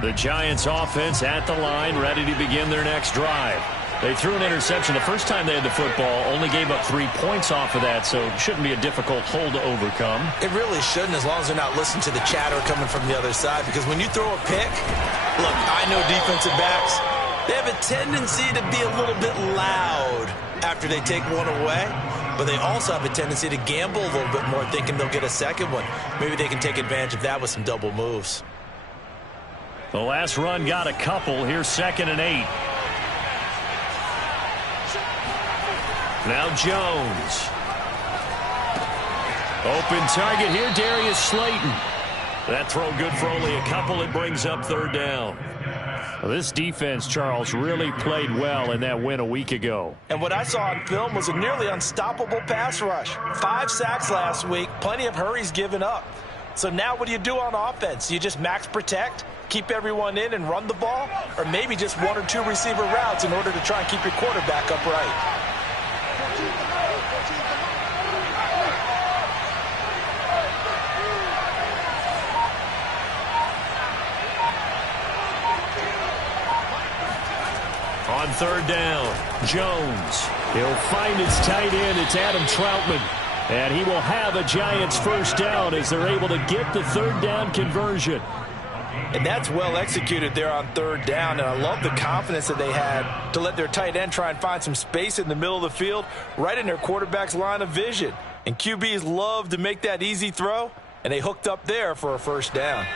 The Giants offense at the line, ready to begin their next drive. They threw an interception the first time they had the football, only gave up 3 points off of that, so it shouldn't be a difficult hole to overcome. It really shouldn't, as long as they're not listening to the chatter coming from the other side, because when you throw a pick, look, I know defensive backs, they have a tendency to be a little bit loud after they take one away, but they also have a tendency to gamble a little bit more, thinking they'll get a second one. Maybe they can take advantage of that with some double moves. The last run got a couple. Here's 2nd and 8. Now Jones. Open target here, Darius Slayton. That throw good for only a couple. It brings up 3rd down. Well, this defense, Charles, really played well in that win a week ago. And what I saw on film was a nearly unstoppable pass rush. 5 sacks last week, plenty of hurries given up. So now what do you do on offense? You just max protect, keep everyone in and run the ball, or maybe just 1 or 2 receiver routes in order to try and keep your quarterback upright. On 3rd down, Jones. He'll find his tight end. It's Adam Troutman. And he will have a Giants 1st down as they're able to get the 3rd down conversion. And that's well executed there on 3rd down. And I love the confidence that they had to let their tight end try and find some space in the middle of the field, right in their quarterback's line of vision. And QBs love to make that easy throw, and they hooked up there for a 1st down.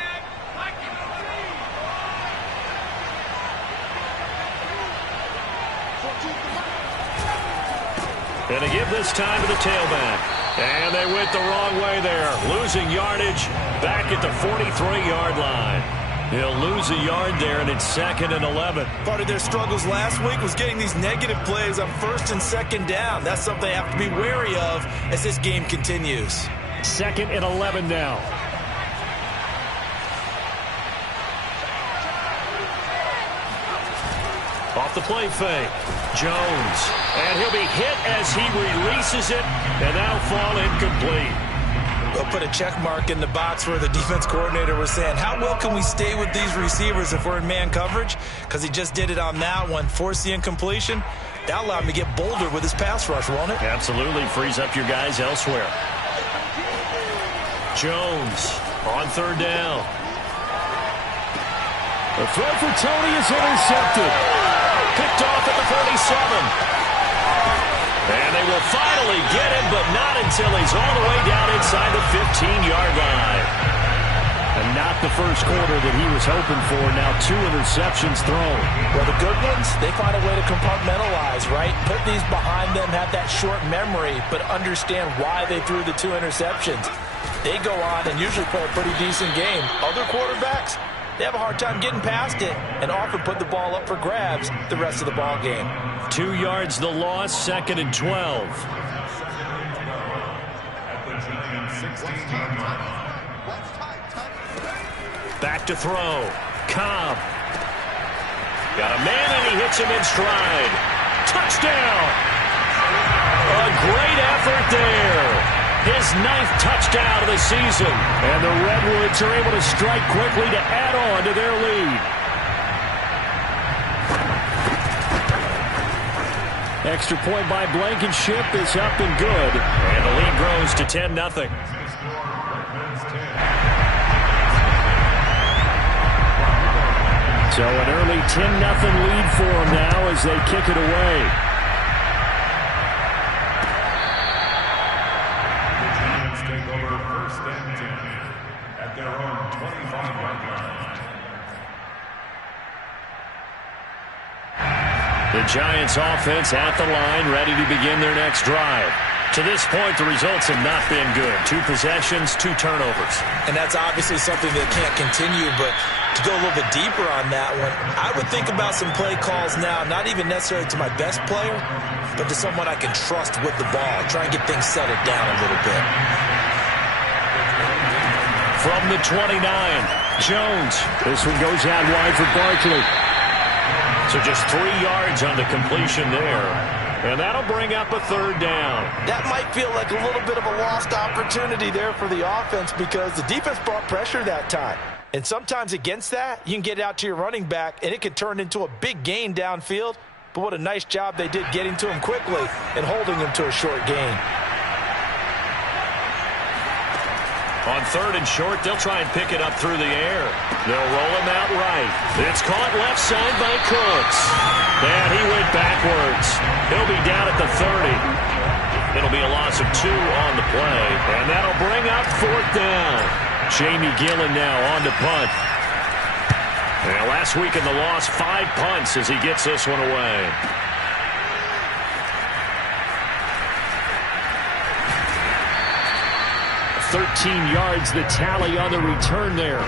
And to give this time to the tailback. And they went the wrong way there. Losing yardage back at the 43-yard line. He'll lose a yard there, and it's 2nd and 11. Part of their struggles last week was getting these negative plays on 1st and 2nd down. That's something they have to be wary of as this game continues. 2nd and 11 now. Off the play fake. Jones. And he'll be hit as he releases it, and that'll fall incomplete. They'll put a check mark in the box where the defense coordinator was saying, how well can we stay with these receivers if we're in man coverage? Because he just did it on that one, forced the incompletion. That'll allow him to get bolder with his pass rush, won't it? Absolutely. Frees up your guys elsewhere. Jones on 3rd down. The throw for Tony is intercepted. Picked off at the 47. And they will finally get him, but not until he's all the way down inside the 15-yard line. And not the first quarter that he was hoping for. Now 2 interceptions thrown. Well, the good ones, they find a way to compartmentalize, right? Put these behind them, have that short memory, but understand why they threw the 2 interceptions. They go on and usually play a pretty decent game. Other quarterbacks, they have a hard time getting past it and often put the ball up for grabs the rest of the ball game. 2 yards the loss, 2nd and 12. Back to throw. Cobb. Got a man and he hits him in stride. Touchdown! A great effort there. His 9th touchdown of the season. And the Redwoods are able to strike quickly to add on to their lead. Extra point by Blankenship is up and good. And the lead grows to 10-0. So an early 10-0 lead for them now as they kick it away. The Giants offense at the line, ready to begin their next drive. To this point, the results have not been good. 2 possessions, 2 turnovers. And that's obviously something that can't continue, but to go a little bit deeper on that one, I would think about some play calls now, not even necessarily to my best player, but to someone I can trust with the ball. Try and get things settled down a little bit. From the 29, Jones. This one goes out wide for Barkley. So just 3 yards on the completion there. And that'll bring up a 3rd down. That might feel like a little bit of a lost opportunity there for the offense because the defense brought pressure that time. And sometimes against that, you can get out to your running back, and it could turn into a big gain downfield. But what a nice job they did getting to him quickly and holding him to a short gain. On 3rd and short, they'll try and pick it up through the air. They'll roll him out right. It's caught left side by Cooks. And he went backwards. He'll be down at the 30. It'll be a loss of 2 on the play. And that'll bring up 4th down. Jamie Gillen now on to punt. And last week in the loss, 5 punts as he gets this one away. 13 yards, the tally on the return there.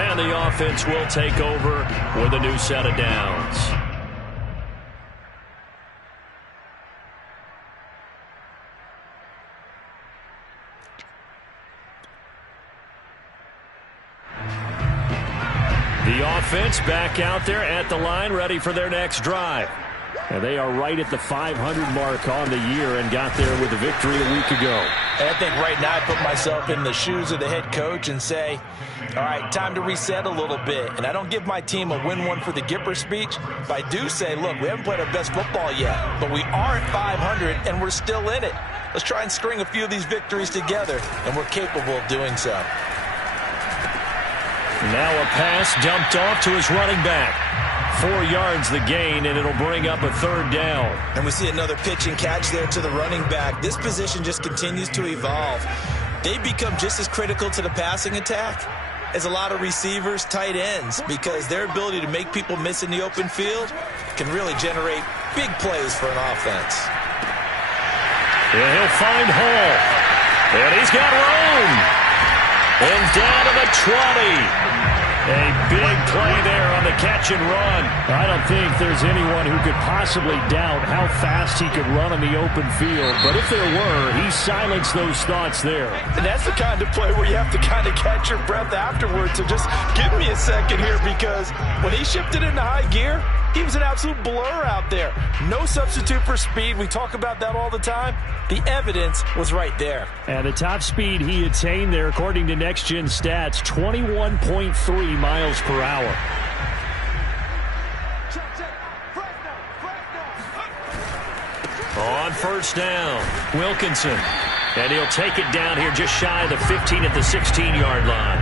And the offense will take over with a new set of downs. The offense back out there at the line, ready for their next drive. And they are right at the 500 mark on the year and got there with a victory a week ago. And I think right now I put myself in the shoes of the head coach and say, all right, time to reset a little bit. And I don't give my team a win one for the Gipper speech, but I do say, look, we haven't played our best football yet, but we are at 500 and we're still in it. Let's try and string a few of these victories together, and we're capable of doing so. Now a pass dumped off to his running back. 4 yards the gain, and it'll bring up a 3rd down. And we see another pitch and catch there to the running back. This position just continues to evolve. They become just as critical to the passing attack as a lot of receivers, tight ends, because their ability to make people miss in the open field can really generate big plays for an offense. And he'll find Hall. And he's got room. And down to the 20. A big play there on the catch and run. I don't think there's anyone who could possibly doubt how fast he could run on the open field. But if there were, he silenced those thoughts there. And that's the kind of play where you have to kind of catch your breath afterwards. So just give me a second here, because when he shifted into high gear, he was an absolute blur out there. No substitute for speed. We talk about that all the time. The evidence was right there. And the top speed he attained there, according to Next Gen Stats, 21.3 miles per hour. On 1st down, Wilkinson. And he'll take it down here just shy of the 15 at the 16-yard line.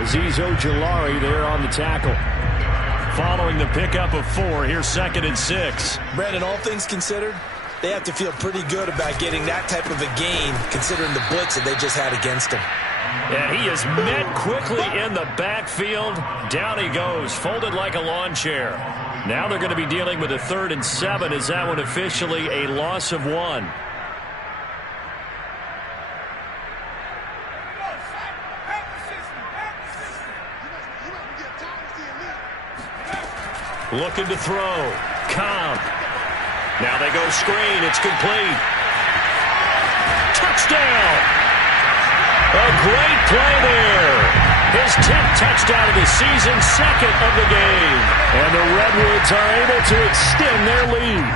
Azeez Ojulari there on the tackle. Following the pickup of 4, here's 2nd and 6. Brandon, all things considered, they have to feel pretty good about getting that type of a gain, considering the blitz that they just had against him. And he is met quickly in the backfield. Down he goes, folded like a lawn chair. Now they're going to be dealing with a 3rd and 7. Is that one officially a loss of 1? Looking to throw. Cobb. Now they go screen. It's complete. Touchdown. A great play there. His 10th touchdown of the season, 2nd of the game. And the Redwoods are able to extend their lead.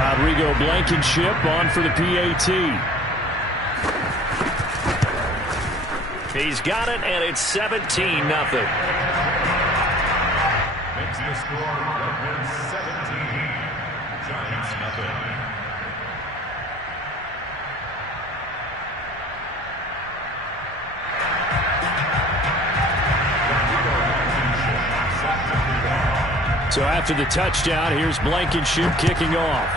Rodrigo Blankenship on for the PAT. He's got it, and it's 17-0. Makes the score Redwoods 17, Giants nothing. So after the touchdown, here's Blankenship kicking off.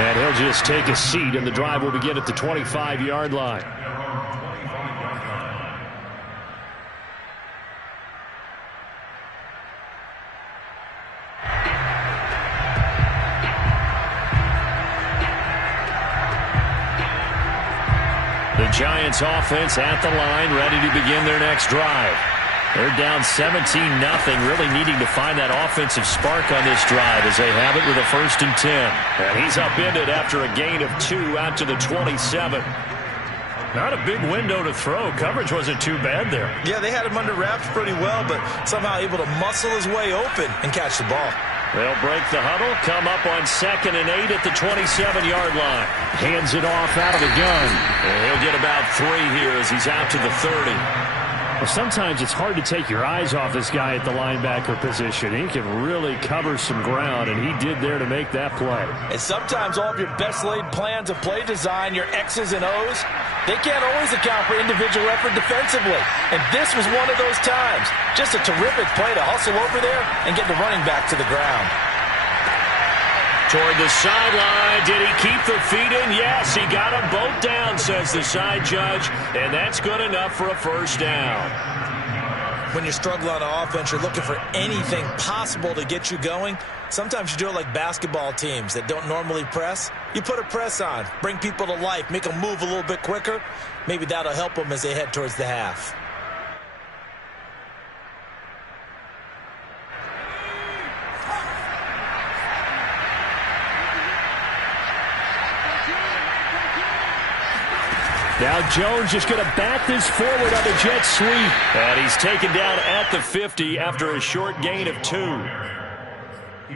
And he'll just take a seat, and the drive will begin at the 25-yard line. The Giants offense at the line, ready to begin their next drive. They're down 17-0, really needing to find that offensive spark on this drive as they have it with a 1st and 10. And he's upended after a gain of 2 out to the 27. Not a big window to throw. Coverage wasn't too bad there. Yeah, they had him under wraps pretty well, but somehow able to muscle his way open and catch the ball. They'll break the huddle, come up on 2nd and 8 at the 27-yard line. Hands it off out of the gun. And he'll get about 3 here as he's out to the 30. Well, sometimes it's hard to take your eyes off this guy at the linebacker position. He can really cover some ground, and he did there to make that play. And sometimes all of your best laid plans of play design, your X's and O's, they can't always account for individual effort defensively. And this was one of those times. Just a terrific play to hustle over there and get the running back to the ground. Toward the sideline. Did he keep the feet in? Yes, he got them both down, says the side judge. And that's good enough for a first down. When you struggle on offense, you're looking for anything possible to get you going. Sometimes you do it like basketball teams that don't normally press. You put a press on, bring people to life, make them move a little bit quicker. Maybe that'll help them as they head towards the half. Now Jones just going to bat this forward on the jet sweep. And he's taken down at the 50 after a short gain of 2.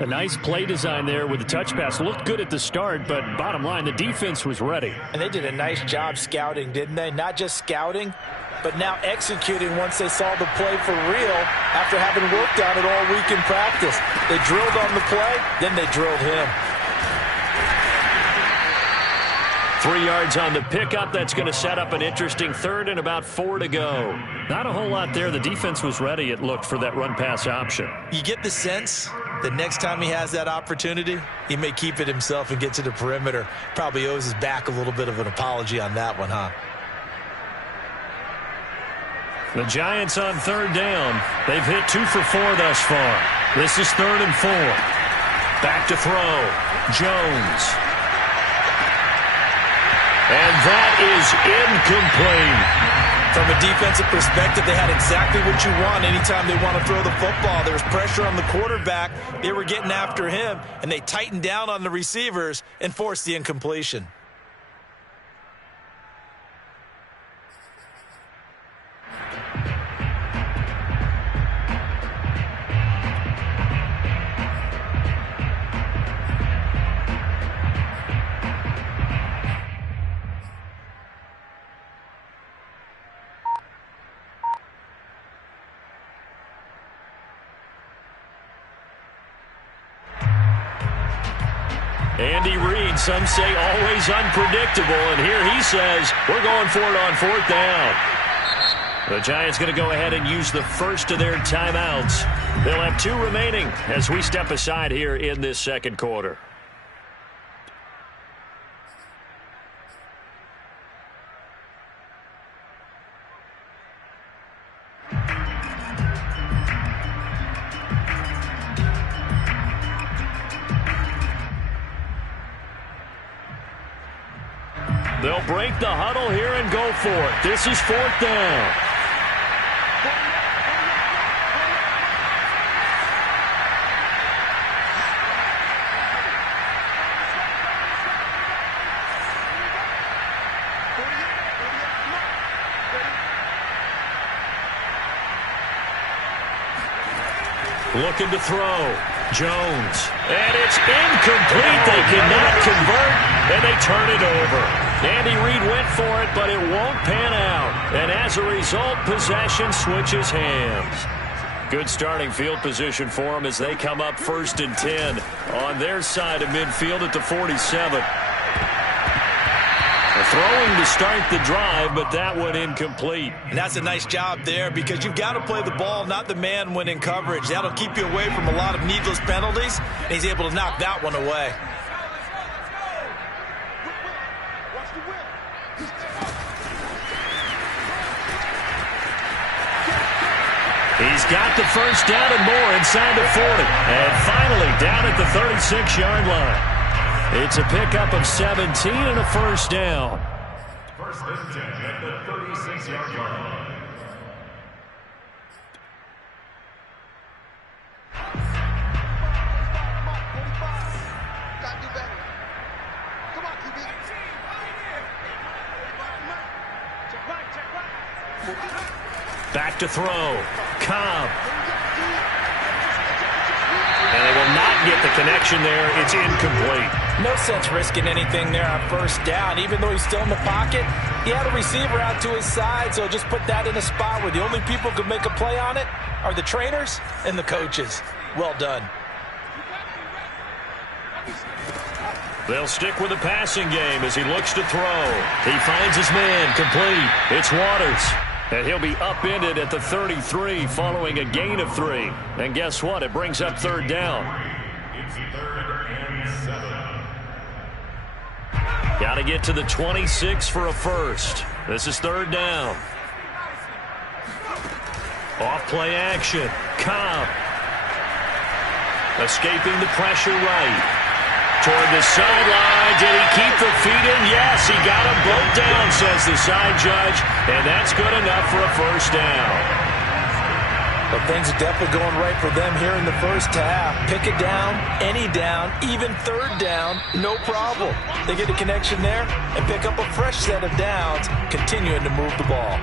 A nice play design there with the touch pass. Looked good at the start, but bottom line, the defense was ready. And they did a nice job scouting, didn't they? Not just scouting, but now executing once they saw the play for real after having worked on it all week in practice. They drilled on the play, then they drilled him. 3 yards on the pickup. That's going to set up an interesting 3rd and about 4 to go. Not a whole lot there. The defense was ready, it looked, for that run-pass option. You get the sense that next time he has that opportunity, he may keep it himself and get to the perimeter. Probably owes his back a little bit of an apology on that one, huh? The Giants on 3rd down. They've hit 2 for 4 thus far. This is 3rd and 4. Back to throw. Jones. And that is incomplete. From a defensive perspective, they had exactly what you want anytime they want to throw the football. There was pressure on the quarterback. They were getting after him, and they tightened down on the receivers and forced the incompletion. Andy Reid, some say always unpredictable, and here he says we're going for it on 4th down. The Giants going to go ahead and use the first of their timeouts. They'll have 2 remaining as we step aside here in this 2nd quarter. They'll break the huddle here and go for it. This is 4th down. Looking to throw. Jones. And it's incomplete. They cannot convert, and they turn it over. Andy Reid went for it, but it won't pan out. And as a result, possession switches hands. Good starting field position for them as they come up 1st and 10 on their side of midfield at the 47. Throwing to start the drive, but that one incomplete. And that's a nice job there because you've got to play the ball, not the man when in coverage. That'll keep you away from a lot of needless penalties, and he's able to knock that one away. He's got the first down and more inside the 40. And finally down at the 36-yard line. It's a pickup of 17 and a first down. First and 10 at the 36-yard line. Back to throw. Cobb. And they will not Couldn't get the connection there. It's incomplete. No sense risking anything there on first down. Even though he's still in the pocket, he had a receiver out to his side, so just put that in a spot where the only people who can make a play on it are the trainers and the coaches. Well done. They'll stick with the passing game as he looks to throw. He finds his man, complete. It's Waters. And he'll be upended at the 33 following a gain of 3. And guess what? It brings up third down. It's 3rd and 7. Got to get to the 26 for a first. This is third down. Off play action. Cobb. Escaping the pressure right. Toward the sideline. Did he keep the feet in? Yes, he got them both down, says the side judge. And that's good enough for a first down. Well, things are definitely going right for them here in the first half. Pick it down, any down, even third down, no problem. They get a connection there and pick up a fresh set of downs, continuing to move the ball.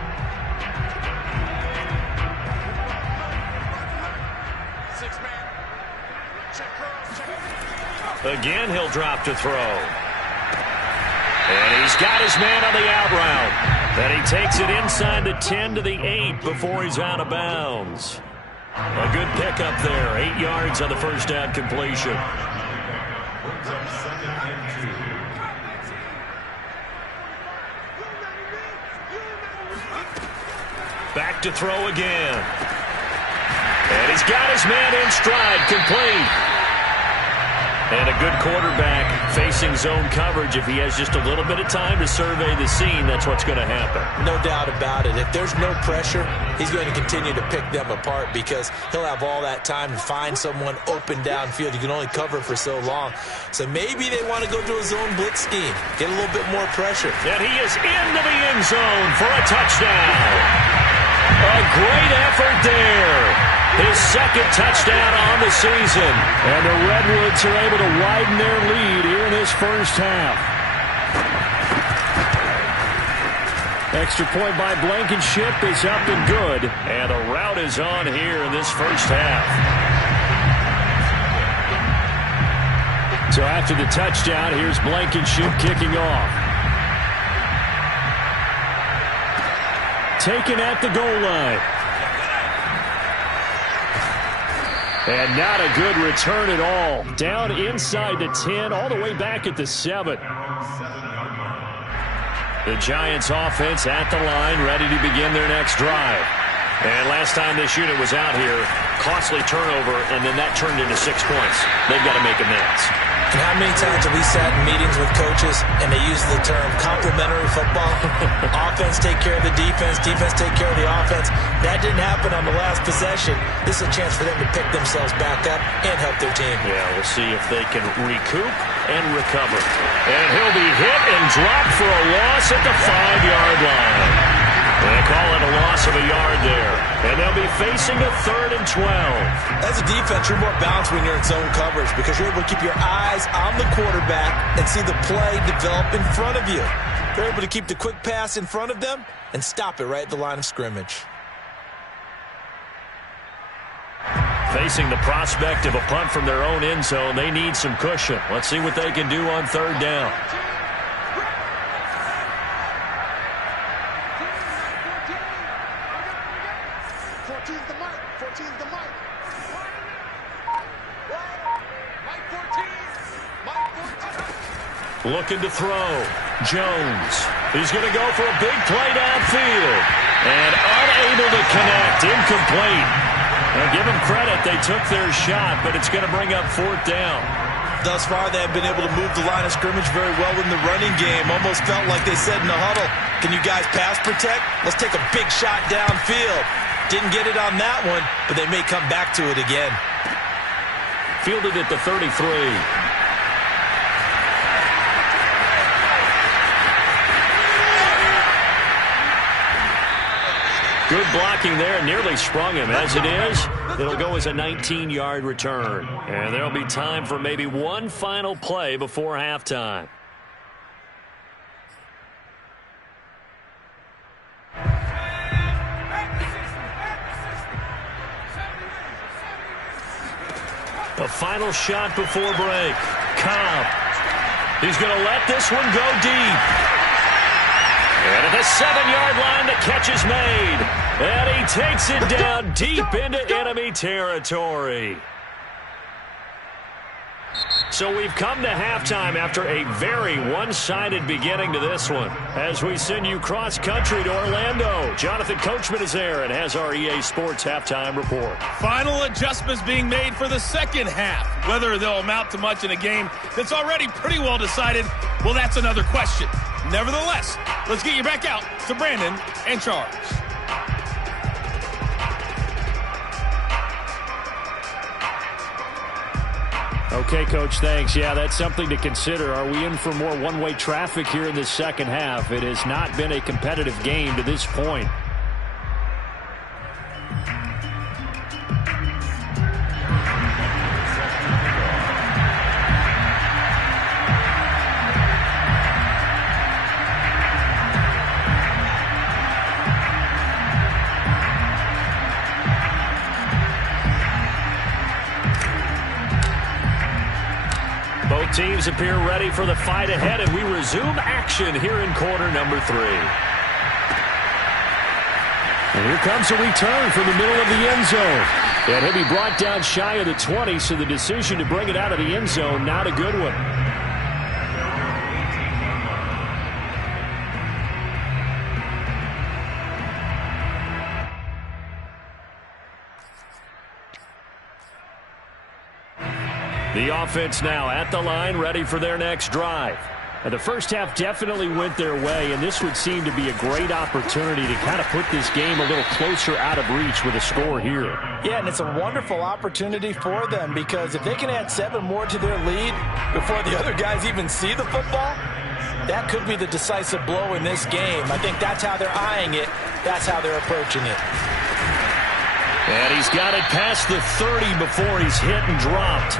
Again, he'll drop to throw. And he's got his man on the out route. And he takes it inside the 10 to the 8 before he's out of bounds. A good pickup there. 8 yards on the first down completion. Back to throw again. And he's got his man in stride, complete. And a good quarterback facing zone coverage. If he has just a little bit of time to survey the scene, that's what's going to happen. No doubt about it. If there's no pressure, he's going to continue to pick them apart because he'll have all that time to find someone open downfield. You can only cover for so long. So maybe they want to go to a zone blitz scheme, get a little bit more pressure. And he is into the end zone for a touchdown. A great effort there. His second touchdown on the season. And the Redwoods are able to widen their lead here in this first half. Extra point by Blankenship is up and good. And the route is on here in this first half. So after the touchdown, here's Blankenship kicking off. Taken at the goal line. And not a good return at all. Down inside the 10, all the way back at the 7. The Giants offense at the line, ready to begin their next drive. And last time this unit was out here, costly turnover, and then that turned into 6 points. They've got to make amends. And how many times have we sat in meetings with coaches and they use the term complementary football? Offense take care of the defense, defense take care of the offense. That didn't happen on the last possession. This is a chance for them to pick themselves back up and help their team. Yeah, we'll see if they can recoup and recover. And he'll be hit and dropped for a loss at the 5-yard line. They call it a loss of a yard there. And they'll be facing a 3rd and 12. As a defense, you're more balanced when you're in zone coverage because you're able to keep your eyes on the quarterback and see the play develop in front of you. They're able to keep the quick pass in front of them and stop it right at the line of scrimmage. Facing the prospect of a punt from their own end zone, they need some cushion. Let's see what they can do on 3rd down. Looking to throw. Jones. He's going to go for a big play downfield. And unable to connect. Incomplete. Now give them credit. They took their shot, but it's going to bring up 4th down. Thus far, they have been able to move the line of scrimmage very well in the running game. Almost felt like they said in the huddle, can you guys pass protect? Let's take a big shot downfield. Didn't get it on that one, but they may come back to it again. Fielded at the 33. Good blocking there, nearly sprung him. As it is, it'll go as a 19-yard return. And there'll be time for maybe one final play before halftime. A final shot before break. Cobb. He's going to let this one go deep. And at the 7-yard line, the catch is made. And he takes it down deep into enemy territory. So we've come to halftime after a very one-sided beginning to this one. As we send you cross-country to Orlando, Jonathan Coachman is there and has our EA Sports halftime report. Final adjustments being made for the second half. Whether they'll amount to much in a game that's already pretty well decided, well, that's another question. Nevertheless, let's get you back out to Brandon and Charles. Okay, Coach, thanks. Yeah, that's something to consider. Are we in for more one-way traffic here in the second half? It has not been a competitive game to this point. Both teams appear ready for the fight ahead, and we resume action here in quarter number 3. And here comes a return from the middle of the end zone. And he'll be brought down shy of the 20, so the decision to bring it out of the end zone, not a good one. The offense now at the line, ready for their next drive. And the first half definitely went their way, and this would seem to be a great opportunity to kind of put this game a little closer out of reach with a score here. Yeah, and it's a wonderful opportunity for them, because if they can add 7 more to their lead before the other guys even see the football, that could be the decisive blow in this game. I think that's how they're eyeing it. That's how they're approaching it. And he's got it past the 30 before he's hit and dropped.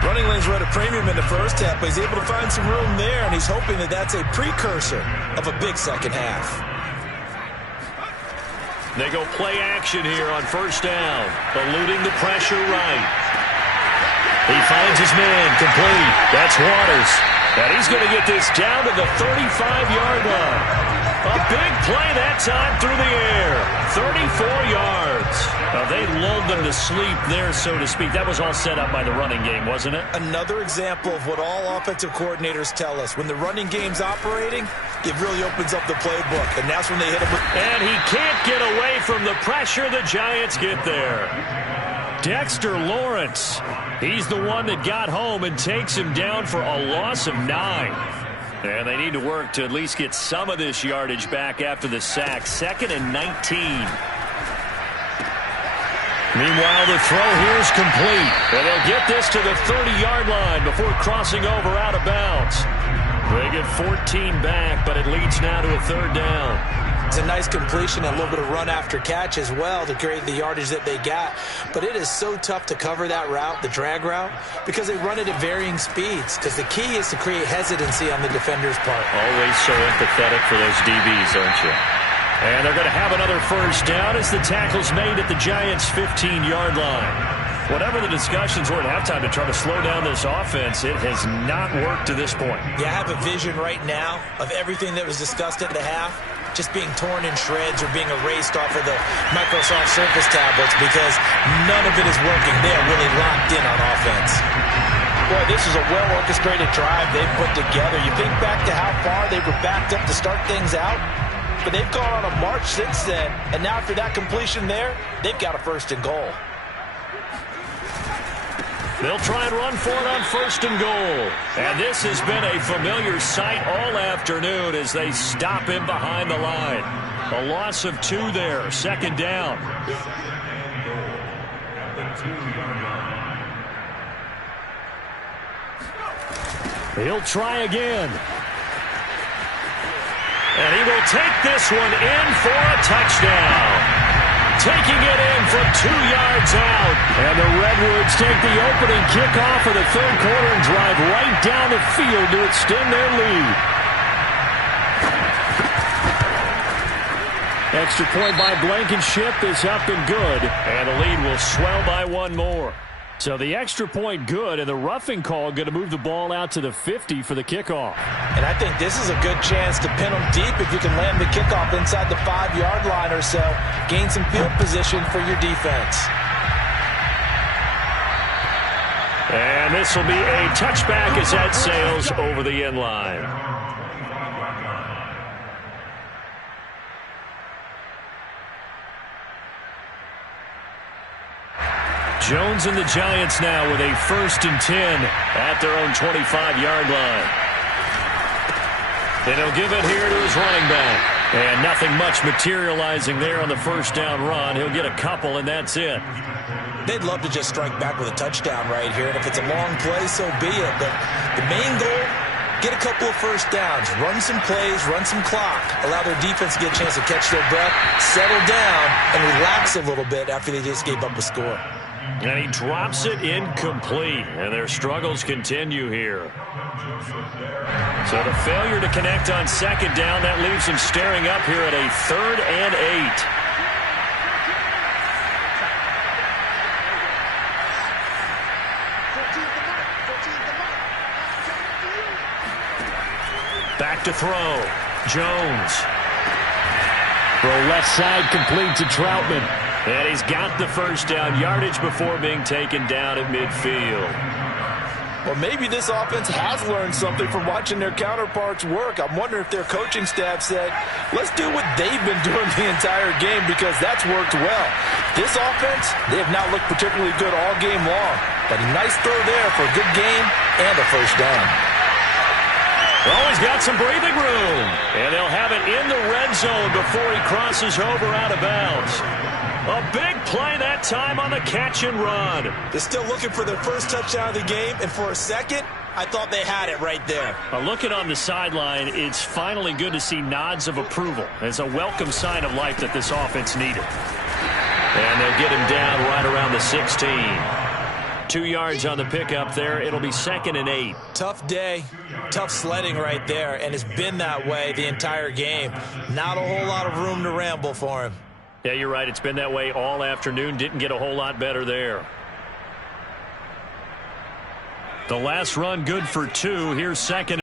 Running lanes were at a premium in the first half, but he's able to find some room there, and he's hoping that that's a precursor of a big second half. They go play action here on first down, eluding the pressure right. He finds his man, complete. That's Waters. And he's going to get this down to the 35-yard line. A big play that time through the air. 34 yards. They lulled them to sleep there, so to speak. That was all set up by the running game, wasn't it? Another example of what all offensive coordinators tell us. When the running game's operating, it really opens up the playbook, and that's when they hit him with... And he can't get away from the pressure. The Giants get there. Dexter Lawrence. He's the one that got home and takes him down for a loss of 9. And they need to work to at least get some of this yardage back after the sack. 2nd and 19. Meanwhile, the throw here is complete. And they'll get this to the 30-yard line before crossing over out of bounds. They get 14 back, but it leads now to a 3rd down. It's a nice completion and a little bit of run after catch as well to create the yardage that they got. But it is so tough to cover that route, the drag route, because they run it at varying speeds. Because the key is to create hesitancy on the defender's part. Always so empathetic for those DBs, aren't you? And they're going to have another first down as the tackle's made at the Giants' 15-yard line. Whatever the discussions were at halftime to try to slow down this offense, it has not worked to this point. Yeah, I have a vision right now of everything that was discussed at the half just being torn in shreds or being erased off of the Microsoft Surface tablets, because none of it is working. They are really locked in on offense. Boy, this is a well-orchestrated drive they've put together. You think back to how far they were backed up to start things out, but they've gone on a march since then, and now after that completion there, they've got a 1st and goal. They'll try and run for it on 1st and goal. And this has been a familiar sight all afternoon as they stop him behind the line. A loss of 2 there, 2nd down. He'll try again. And he will take this one in for a touchdown. Taking it in from 2 yards out. And the Redwoods take the opening kickoff of the 3rd quarter and drive right down the field to extend their lead. Extra point by Blankenship is up and good. And the lead will swell by 1 more. So the extra point good, and the roughing call going to move the ball out to the 50 for the kickoff. And I think this is a good chance to pin them deep if you can land the kickoff inside the 5-yard line or so. Gain some field position for your defense. And this will be a touchback as that sails over the end line. Jones and the Giants now with a 1st and 10 at their own 25-yard line. And he'll give it here to his running back. And nothing much materializing there on the first down run. He'll get a couple, and that's it. They'd love to just strike back with a touchdown right here. And if it's a long play, so be it. But the main goal, get a couple of first downs. Run some plays, run some clock. Allow their defense to get a chance to catch their breath, settle down, and relax a little bit after they just gave up a score. And he drops it incomplete, and their struggles continue here. So the failure to connect on 2nd down, that leaves him staring up here at a 3rd and 8. Back to throw. Jones. Throw left side complete to Troutman. And he's got the first down yardage before being taken down at midfield. Well, maybe this offense has learned something from watching their counterparts work. I'm wondering if their coaching staff said, let's do what they've been doing the entire game because that's worked well. This offense, they have not looked particularly good all game long. But a nice throw there for a good game and a first down. Oh, he's got some breathing room. And they'll have it in the red zone before he crosses over out of bounds. A big play that time on the catch and run. They're still looking for their first touchdown of the game, and for a second, I thought they had it right there. Looking on the sideline, it's finally good to see nods of approval. It's a welcome sign of life that this offense needed. And they'll get him down right around the 16. 2 yards on the pickup there. It'll be 2nd and 8. Tough day, tough sledding right there, and it's been that way the entire game. Not a whole lot of room to ramble for him. Yeah, you're right. It's been that way all afternoon. Didn't get a whole lot better there. The last run good for 2. Here's 2nd.